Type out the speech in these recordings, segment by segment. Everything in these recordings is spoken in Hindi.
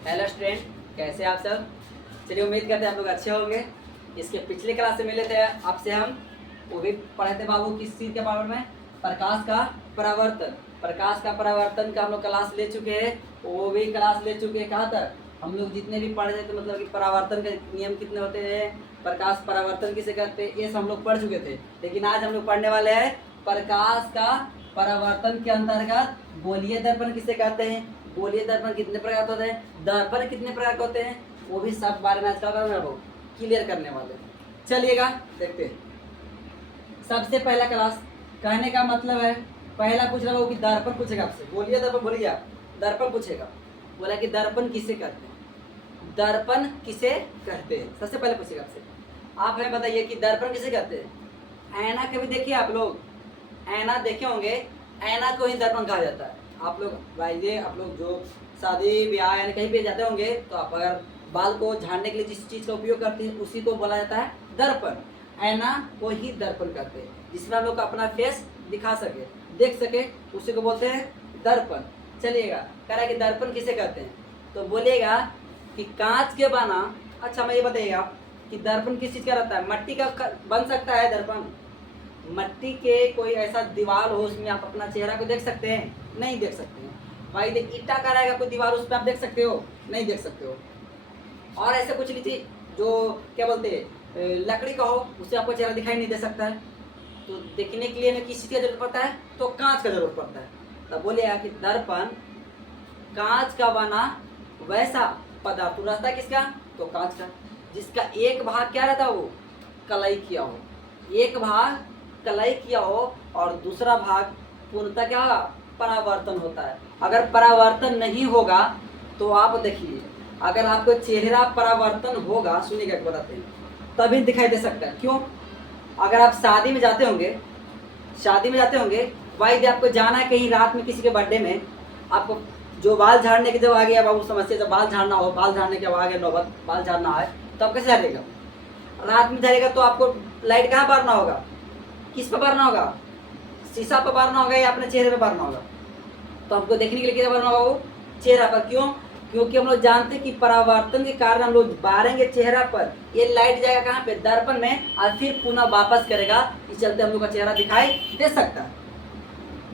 हेलो स्टूडेंट, कैसे आप सब। चलिए, उम्मीद करते हैं आप लोग अच्छे होंगे। इसके पिछले क्लास से मिले थे आपसे हम, वो भी पढ़े थे बाबू किस चीज़ के बारे में, प्रकाश का परावर्तन। प्रकाश का परावर्तन का हम लोग क्लास ले चुके हैं, वो भी क्लास ले चुके हैं। कहाँ तक हम लोग जितने भी पढ़े थे, मतलब कि परावर्तन के नियम कितने होते हैं, प्रकाश परावर्तन किसे कहते हैं, ये सब हम लोग पढ़ चुके थे। लेकिन आज हम लोग पढ़ने वाले हैं प्रकाश का परावर्तन के अंतर्गत गोलीय दर्पण किसे कहते हैं, गोलीय दर्पण कितने प्रकार के होते हैं, दर्पण कितने प्रकार के होते हैं, वो भी सब बारे में आज का क्लियर करने वाले हैं। चलिएगा देखते हैं। सबसे पहला क्लास कहने का मतलब है, पहला पूछ रहा हो कि दर्पण पूछेगा आपसे, गोलीय दर्पण भूलिए आप, दर्पण पूछेगा। बोला कि दर्पण किसे कहते हैं, दर्पण किसे कहते हैं, सबसे पहले पूछेगा आपसे। आप हमें बताइए कि दर्पण किसे कहते हैं। ऐना कभी देखिए आप लोग, ऐना देखे होंगे, ऐना को ही दर्पण कहा जाता है। आप लोग भाई, आप लोग जो शादी ब्याह यानी कहीं पे जाते होंगे, तो आप अगर बाल को झाड़ने के लिए जिस चीज़ का उपयोग करते हैं उसी को बोला जाता है दर्पण। ऐना को ही दर्पण कहते हैं, जिसमें हम लोग अपना फेस दिखा सके, देख सके, उसी को बोलते हैं दर्पण। चलिएगा, कह रहा है कि दर्पण किसे कहते हैं, तो बोलिएगा कि कांच के बना। अच्छा, मैं ये बताइएगा कि दर्पण किस चीज़ का रहता है, मट्टी का बन सकता है दर्पण। मट्टी के कोई ऐसा दीवार हो उसमें आप अपना चेहरा को देख सकते हैं, नहीं देख सकते हैं भाई। देख, ईटा का रहेगा कोई दीवार, उस पर आप देख सकते हो, नहीं देख सकते हो। और ऐसे कुछ लीजिए जो क्या बोलते हैं लकड़ी का हो, उससे आपको चेहरा दिखाई नहीं दे सकता है। तो देखने के लिए हमें किस चीज़ का जरूरत पड़ता है, तो कांच का जरूरत पड़ता है। तब बोलिएगा कि दर्पण कांच का बना वैसा पदार्थ रहता है, किसका, तो कांच का, जिसका एक भाग क्या रहता है, वो कलाई किया हो। एक भाग कलाई किया हो और दूसरा भाग पूर्णतः क्या होगा, परावर्तन होता है। अगर परावर्तन नहीं होगा तो आप देखिए, अगर आपको चेहरा परावर्तन होगा, सुनिएगा क्या बताते हैं, तभी दिखाई दे सकता है। क्यों, अगर आप शादी में जाते होंगे, शादी में जाते होंगे भाई, आपको जाना है कहीं रात में किसी के बर्थडे में, आपको जो बाल झाड़ने के जब आ गया बाबू, समझते जब बाल झाड़ना हो, बाल झाड़ने के आ गया नौबत, बाल झाड़ना है, तो आप कैसे झाड़ेगा, रात में झाड़ेगा। तो आपको लाइट कहाँ बारना होगा, किस पर बारना होगा, शीशा पर बारना होगा या अपने चेहरे पर बारना होगा। तो हमको देखने के लिए क्या बारना होगा, वो चेहरा पर। क्यों, क्योंकि हम लोग जानते हैं कि परावर्तन के कारण हम लोग बारेंगे चेहरा पर, ये लाइट जाएगा कहाँ पे, दर्पण में, और फिर पुनः वापस करेगा। इस चलते हम लोग का चेहरा दिखाई दे सकता है।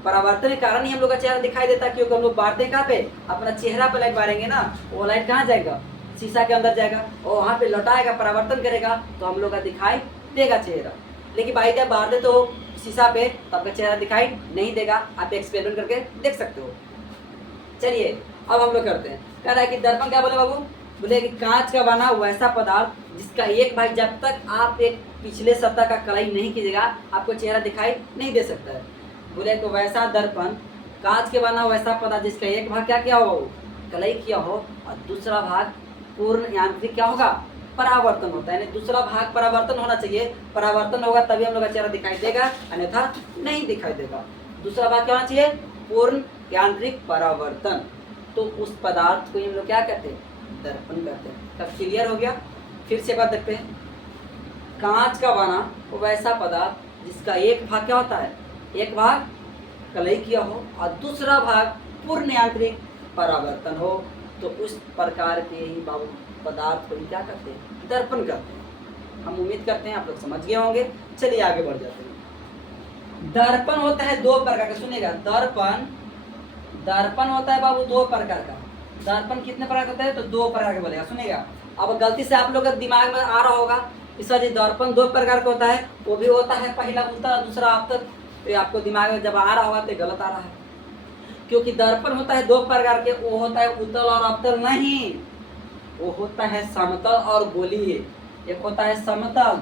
परावर्तन के कारण ही हम लोग का चेहरा दिखाई देता है, क्योंकि हम लोग बारते हैं कहाँ पे, अपना चेहरा पर लाइट बारेंगे ना, वो लाइट कहाँ जाएगा, शीशा के अंदर जाएगा और वहाँ पे लौटाएगा, परावर्तन करेगा, तो हम लोग का दिखाई देगा चेहरा। लेकिन भाई जब बाहर दे तो शीशा पे, तो आपका चेहरा दिखाई नहीं देगा। आप एक्सपेरिमेंट करके देख सकते हो। चलिए अब हम लोग करते हैं। कह रहा है कि दर्पण क्या बोले बाबू, बोले कि कांच का बना वैसा पदार्थ जिसका एक भाग, जब तक आप एक पिछले सतह का कलाई नहीं कीजिएगा आपको चेहरा दिखाई नहीं दे सकता है। बोले तो वैसा दर्पण कांच के बना वैसा पदार्थ जिसका एक भाग क्या किया हो, कलाई किया हो, और दूसरा भाग पूर्ण यांत्रिक क्या होगा, परावर्तन होता है। यानी दूसरा भाग परावर्तन होना चाहिए, परावर्तन होगा तभी हम लोग का चेहरा दिखाई देगा, अन्यथा नहीं दिखाई देगा। दूसरा भाग क्या होना चाहिए, पूर्ण यांत्रिक परावर्तन। तो उस पदार्थ को हम लोग क्या कहते हैं, दर्पण कहते हैं। तब क्लियर हो गया। फिर से बात देखते हैं। कांच का बना वैसा पदार्थ जिसका एक भाग क्या होता है, एक भाग कलई किया हो और दूसरा भाग पूर्ण यांत्रिक परावर्तन हो, तो उस प्रकार के ही बाबू पदार्थ को ही क्या करते हैं, दर्पण कहते हैं। हम उम्मीद करते हैं आप लोग समझ गए होंगे। चलिए आगे बढ़ जाते हैं। दर्पण होता है दो प्रकार का, सुनिएगा, दर्पण दर्पण होता है बाबू दो प्रकार का। दर्पण कितने प्रकार का होता है, तो दो प्रकार का बोलेगा, सुनिएगा। अब गलती से आप लोग का दिमाग में आ रहा होगा कि सर जी दर्पण दो प्रकार का होता है, वो भी होता है पहला उत्तर दूसरा अवतर। तो आपको दिमाग में जब आ रहा होगा तो गलत आ रहा है, क्योंकि दर्पण होता है दो प्रकार के, वो होता है उत्तल और अवतल नहीं, वो होता है समतल और गोलीय। एक होता है समतल,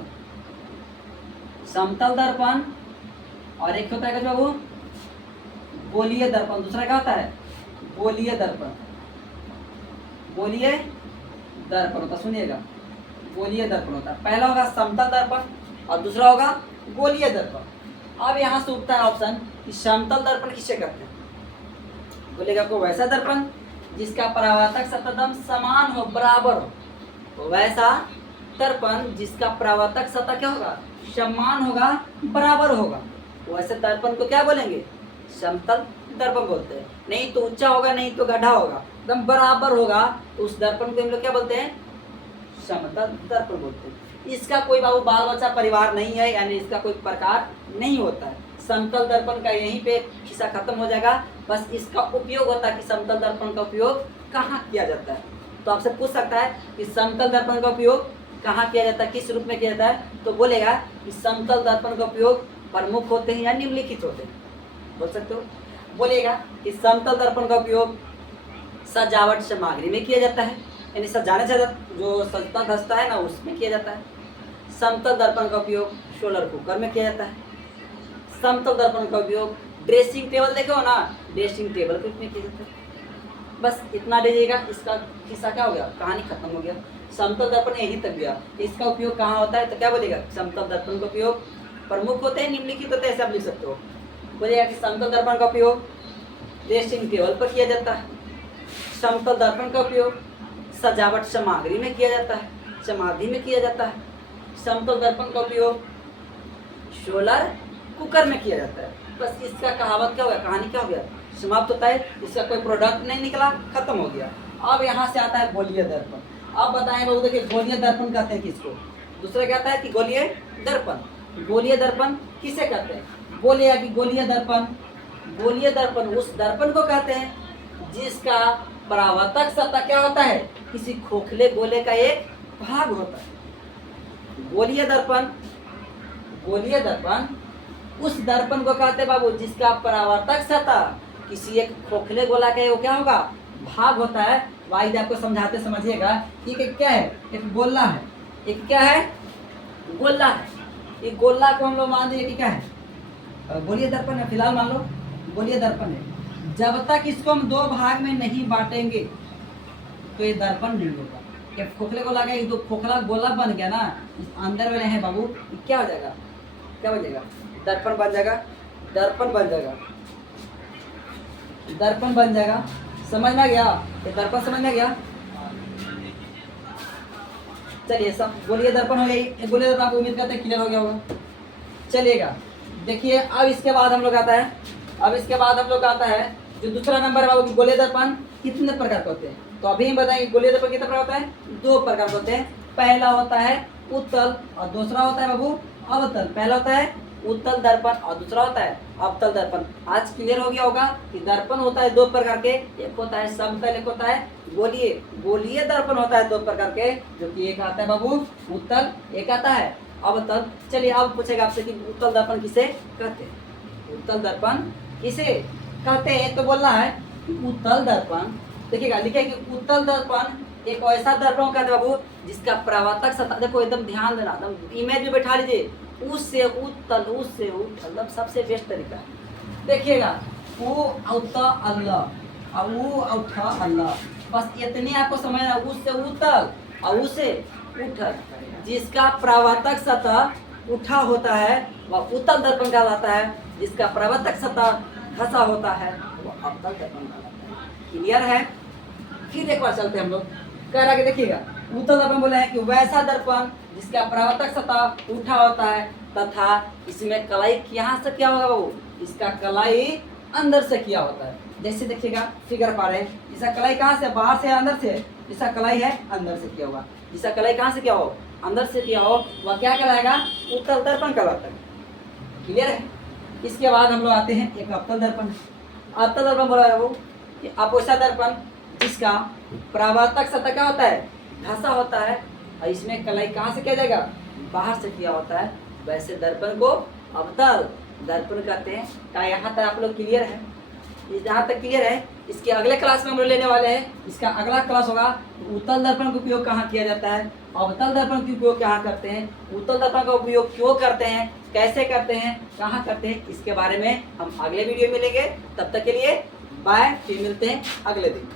समतल दर्पण, और एक होता है क्या बाबू, गोलीय दर्पण। दूसरा क्या होता है, गोलीय दर्पण, गोलीय दर्पण होता, सुनिएगा, गोलीय दर्पण होता है। पहला होगा समतल दर्पण और दूसरा होगा गोलीय दर्पण। अब यहाँ से उठता है ऑप्शन कि समतल दर्पण किससे करते हैं, बोलेगा को वैसा दर्पण जिसका परावर्तक सतह समान हो, बराबर हो। तो वैसा दर्पण जिसका परावर्तक सतह क्या होगा, समान होगा, बराबर होगा, वैसे दर्पण को क्या बोलेंगे, समतल दर्पण बोलते हैं। नहीं तो ऊंचा होगा, नहीं तो गड्ढा होगा, एकदम बराबर होगा तो उस दर्पण को हम लोग क्या बोलते हैं, समतल दर्पण बोलते हैं। इसका कोई बाबू बाल बच्चा परिवार नहीं है, यानी इसका कोई प्रकार नहीं होता है। समतल दर्पण का यहीं पे खिस्सा खत्म हो जाएगा। बस इसका उपयोग होता है कि समतल दर्पण का उपयोग कहाँ किया जाता है। तो आपसे पूछ सकता है कि समतल दर्पण का उपयोग कहाँ किया जाता है, किस रूप में किया जाता है, तो बोलेगा कि समतल दर्पण का उपयोग प्रमुख होते हैं या निम्नलिखित होते हैं, बोल सकते हो। बोलेगा कि समतल दर्पण का उपयोग सजावट सामग्री में किया जाता है, यानी सजाने से जो सजता धसता है ना उसमें किया जाता है। समतल दर्पण का उपयोग सोलर कुकर में किया जाता है। समतल दर्पण का उपयोग ड्रेसिंग टेबल देखो ना, ड्रेसिंग टेबल के रूप में किया जाता है। बस इतना दीजिएगा, इसका किस्सा क्या हो गया, कहानी खत्म हो गया। समतल दर्पण यहीं तक गया। इसका उपयोग कहाँ होता है तो क्या बोलेगा, समतल दर्पण का उपयोग प्रमुख होते हैं निम्नलिखित होते हैं, ऐसा आप लिख सकते हो। बोलेगा कि समतल दर्पण का उपयोग ड्रेसिंग टेबल पर किया जाता है। समतल दर्पण का उपयोग सजावट सामग्री में किया जाता है, समाधि में किया जाता है। समतल दर्पण का उपयोग सोलर कुकर में किया जाता है। बस इसका कहावत क्या हो गया, कहानी क्या हो गया, समाप्त होता है। इसका कोई प्रोडक्ट नहीं निकला, खत्म हो गया। अब यहाँ से आता है गोलीय दर्पण। अब बताएं बाबू, देखिए गोलीय दर्पण कहते हैं किसको, दूसरा कहता है कि गोलीय दर्पण। गोलीय दर्पण किसे कहते हैं, बोलेगा कि गोलीय दर्पण उस दर्पण को कहते हैं जिसका परावर्तक सतह क्या होता है, किसी खोखले गोले का एक भाग होता है। गोलीय दर्पण उस दर्पण को कहते हैं बाबू जिसका परावर्तक सतह किसी एक खोखले गोला का वो क्या होगा, भाग होता है। वाइद आपको समझाते समझिएगा। एक क्या है, एक गोला है, एक क्या है, गोला है। ये गोला को हम लोग मान दिए कि क्या है, गोलीय दर्पण है। फिलहाल मान लो गोलीय दर्पण है। जब तक इसको हम दो भाग में नहीं बांटेंगे तो ये दर्पण नहीं होगा। ये खोखले गोला का एक दो खोखला गोला बन गया ना, इस अंदर वाले हैं बाबू, ये क्या हो जाएगा, क्या हो जाएगा, दर्पण बन जाएगा। दर्पण बन जाएगा। समझ में आ गया, ये दर्पण समझ में आ गया। चलिए सब गोलीय दर्पण हो गई। गोलीय दर्पण आपको उम्मीद करते हैं क्लियर हो गया होगा। चलिएगा देखिए, अब इसके बाद हम लोग आता है जो दूसरा नंबर है बाबू की गोलीय दर्पण कितने प्रकार के होते हैं। तो अभी हम बताएंगे गोलीय दर्पण कितने प्रकार होता है, दो प्रकार के होते हैं। पहला होता है उत्तल और दूसरा होता है बाबू अवतल। पहला होता है उत्तल दर्पण और दूसरा होता है अवतल दर्पण। आज क्लियर हो गया होगा कि दर्पण होता है दो प्रकार के, एक होता है समतल, एक होता है गोलीय। गोलीय दर्पण होता है दो प्रकार के, जो कि एक आता है बाबू उत्तल, एक आता है अवतल। चलिए अब पूछेगा आपसे कि उत्तल दर्पण किसे कहते हैं, उत्तल दर्पण किसे कहते हैं। तो बोलना है उत्तल दर्पण, देखिएगा लिखे कि उत्तल दर्पण एक ऐसा दर्पण कहते हैं बाबू जिसका परावर्तक सतह, देखो एकदम ध्यान देना, एकदम इमेज में बैठा लीजिए, उससे उत्तल मतलब सबसे बेस्ट तरीका है। देखिएगा वो औता अल्लाह और वो औठा अल्लाह, बस इतनी आपको समझना। उससे उत्तल और उससे उठल, जिसका परावर्तक सतह उठा होता है वह उत्तल दर्पण कहलाता है, जिसका परावर्तक सतह धसा होता है वह अवतल दर्पण कहलाता है। क्लियर है। फिर एक बार चलते हैं हम लोग, कह रहा है देखिएगा उत्तल दर्पण बोला है कि वैसा दर्पण जिसका परावर्तक सतह उठा होता है तथा इसमें कलाई यहाँ से क्या होगा बाबू, इसका कलाई अंदर से किया होता है। जैसे देखिएगा फिगर पा रहे हैं, इसका कलाई कहाँ से, बाहर से अंदर से, इसका कलाई है अंदर से किया हुआ, इसका कलाई कहाँ से किया हो, अंदर से किया हो, वह क्या कहलाएगा, उत्तल दर्पण कहलाता है। क्लियर है। इसके बाद हम लोग आते हैं एक अवतल दर्पण। अवतल दर्पण बोला है वो कि अपोषा दर्पण जिसका परावर्तक सतह क्या होता है, धसा होता है और इसमें कलाई कहाँ से किया जाएगा, बाहर से किया होता है, वैसे दर्पण को अवतल दर्पण कहते हैं। क्या यहाँ तक आप लोग क्लियर है, जहाँ तक क्लियर है। इसके अगले क्लास में हम लोग लेने वाले हैं, इसका अगला क्लास होगा उत्तल दर्पण का उपयोग कहाँ किया जाता है, अवतल दर्पण का उपयोग कहाँ करते हैं, उत्तल दर्पण का उपयोग क्यों करते हैं, कैसे करते हैं, कहाँ करते हैं, इसके बारे में हम अगले वीडियो में मिलेंगे। तब तक के लिए बाय, फिर मिलते हैं अगले दिन।